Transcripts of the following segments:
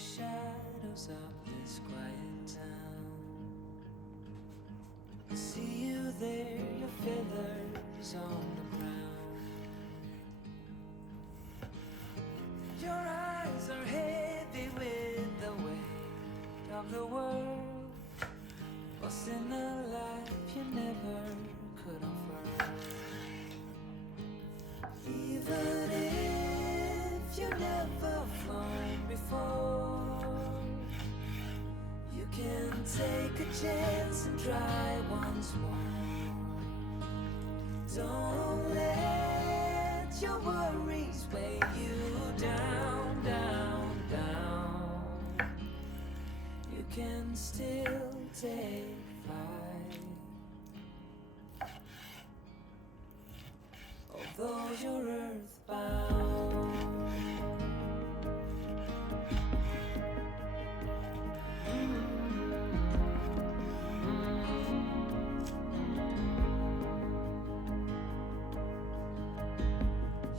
shadows of this quiet town. I see you there, your feathers on the ground. Your eyes are heavy with the weight of the world, what's in a life you never could offer. Even if you never flown before, you can take a chance and try once more. Don't let your worries weigh you down, down, down. You can still take flight, although you're earthbound.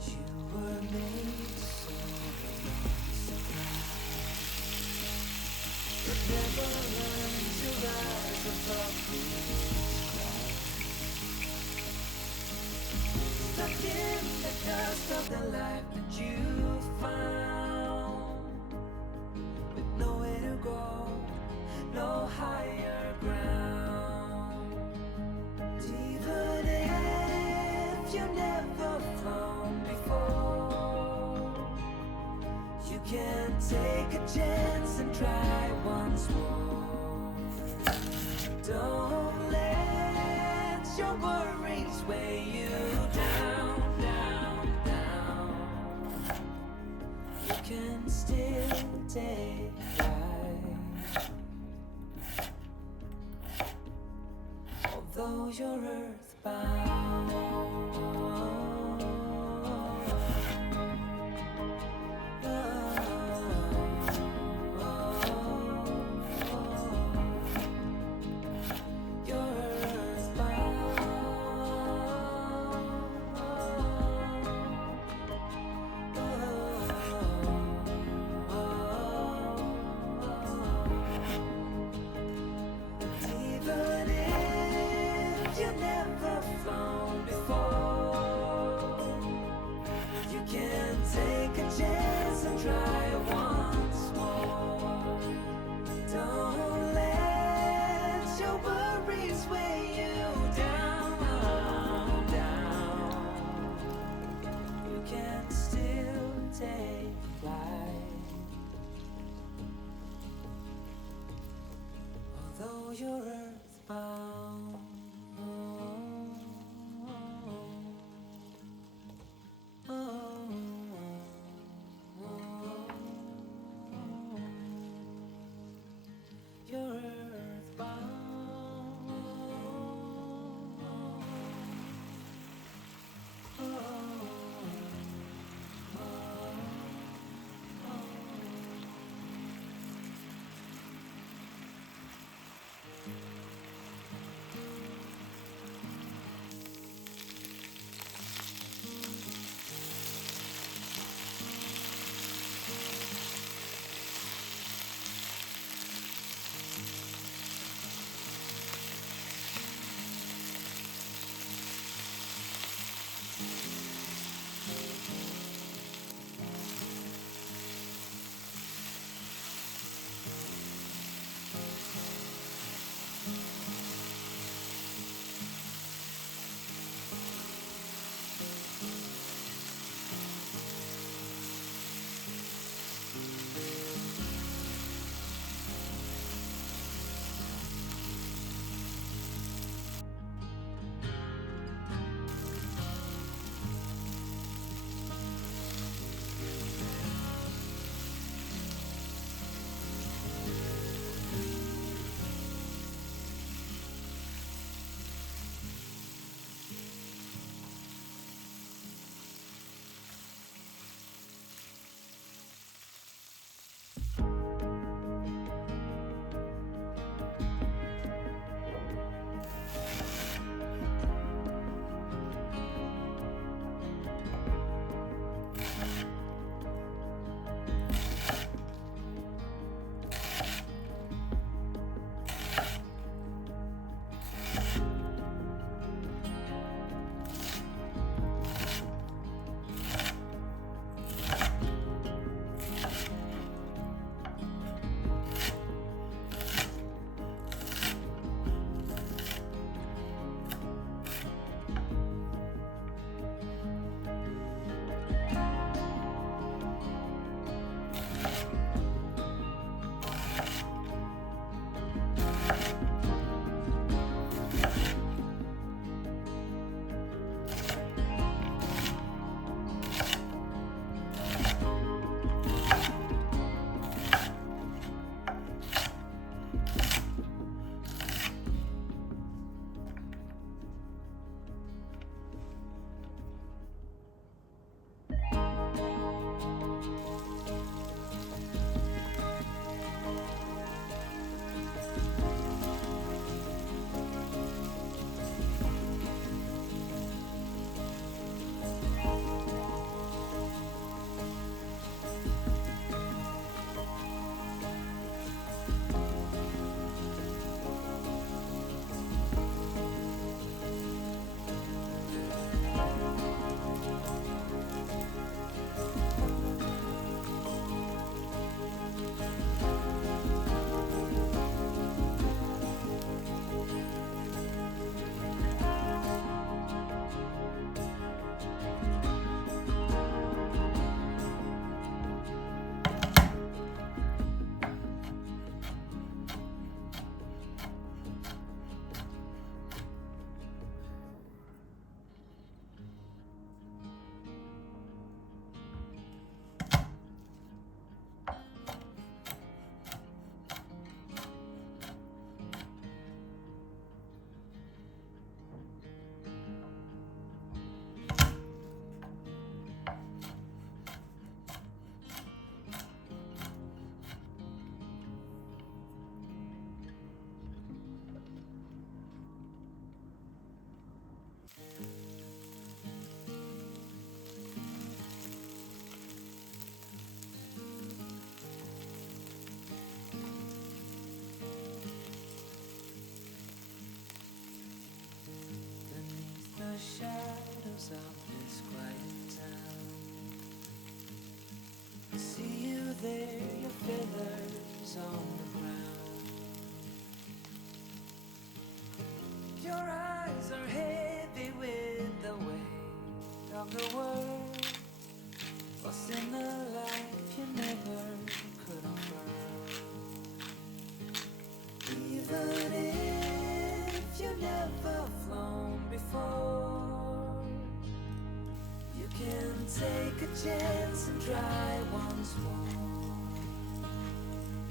You were made to soar amongst the clouds, but never learned to rise above these clouds. Stuck in the dust of the life that you found, with nowhere to go, no higher ground. Even if you never flown before, you can take a chance and try once more. Don't let your worries weigh you down, down, down. You can still take flight, although you're earthbound. You're earthbound. You're earthbound.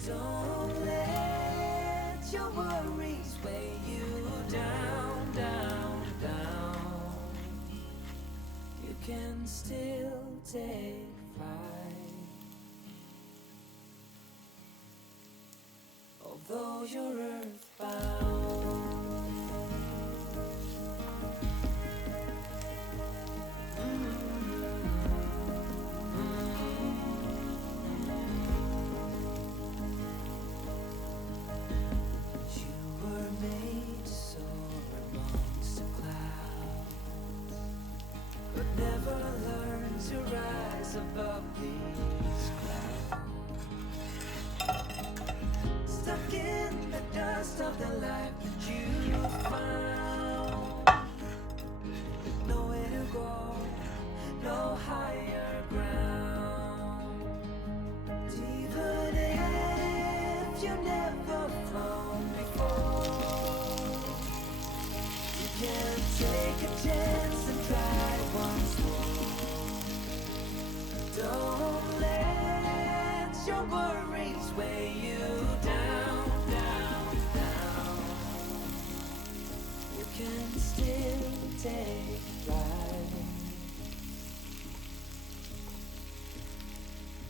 Don't let your worries weigh you down, down, down. You can still take flight, although you're earthbound. Never learn to rise above these clouds. Stuck in the dust of the life that you found. With nowhere to go, no higher ground. Even if you never flown before, you can take a chance and try once more. Don't let your worries weigh you down, down, down. You can still take flight,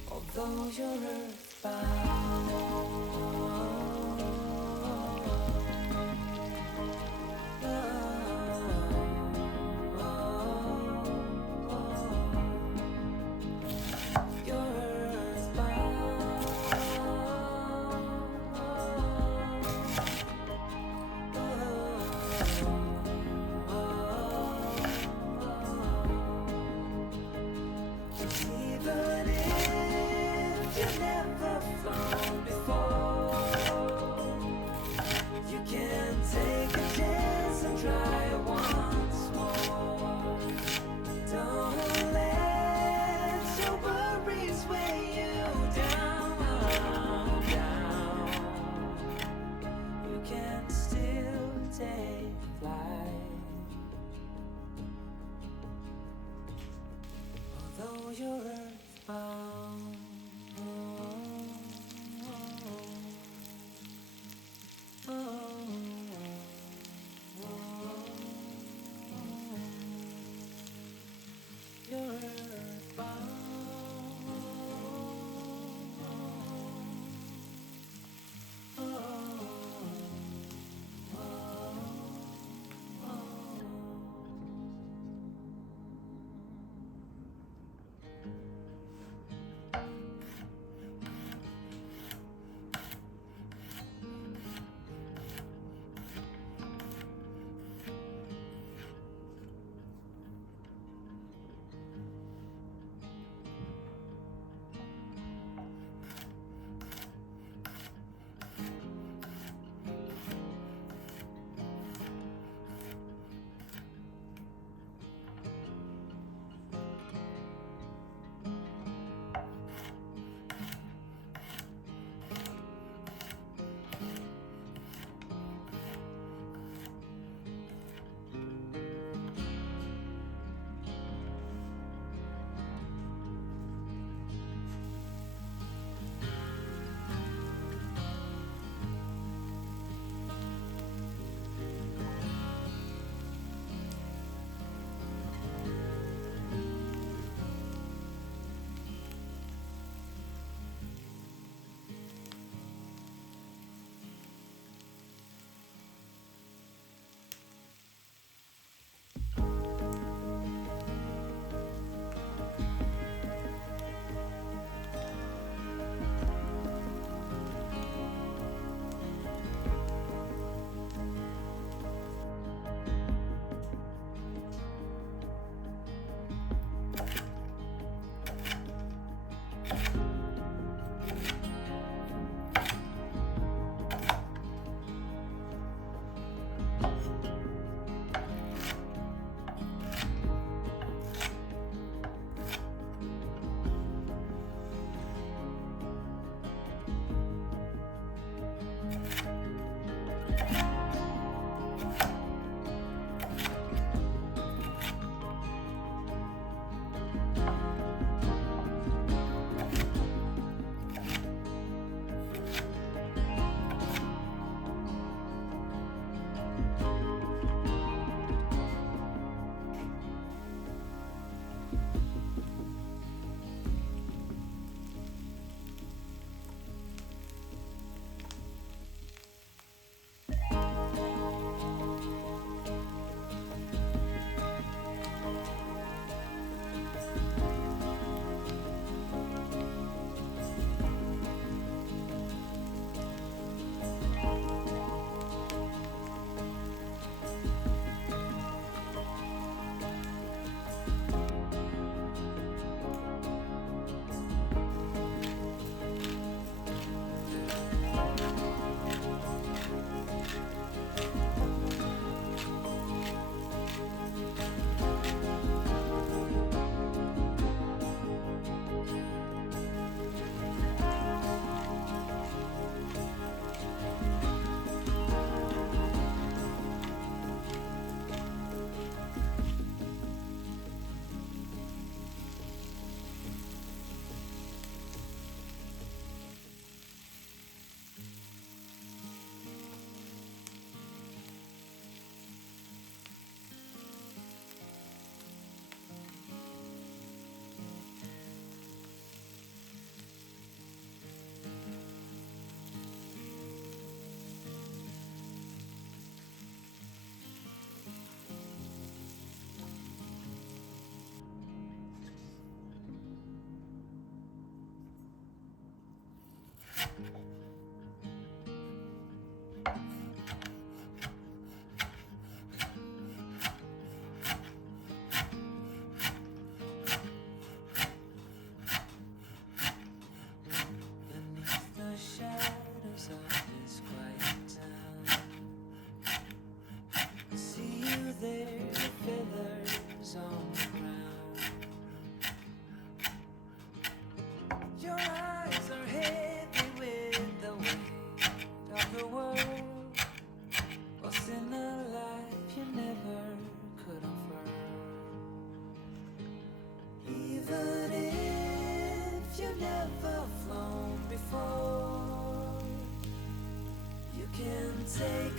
although you're earthbound. Even if you never flown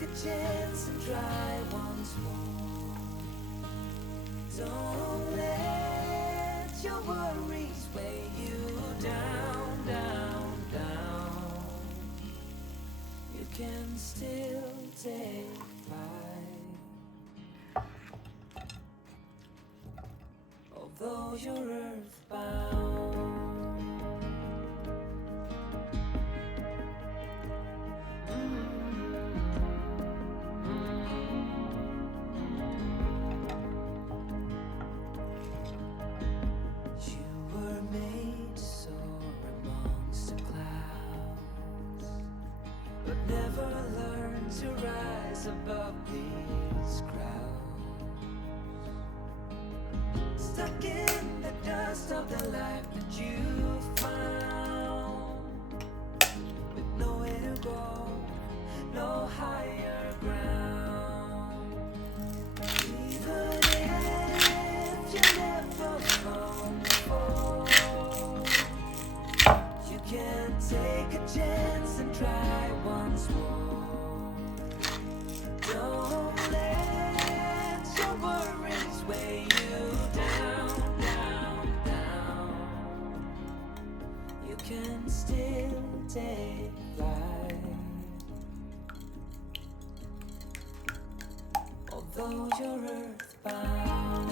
a chance and try once more. Don't let your worries weigh you down, down, down. You can still take flight, although you're earthbound. You were made to soar amongst the clouds, but never learn to rise above these crowds. Stuck in the dust of the life that you found, with nowhere to go, no higher ground. Even if you never come before, you can take a chance and try once more. Don't let your worries weigh you down, down, down. You can still take flight, although you're earthbound.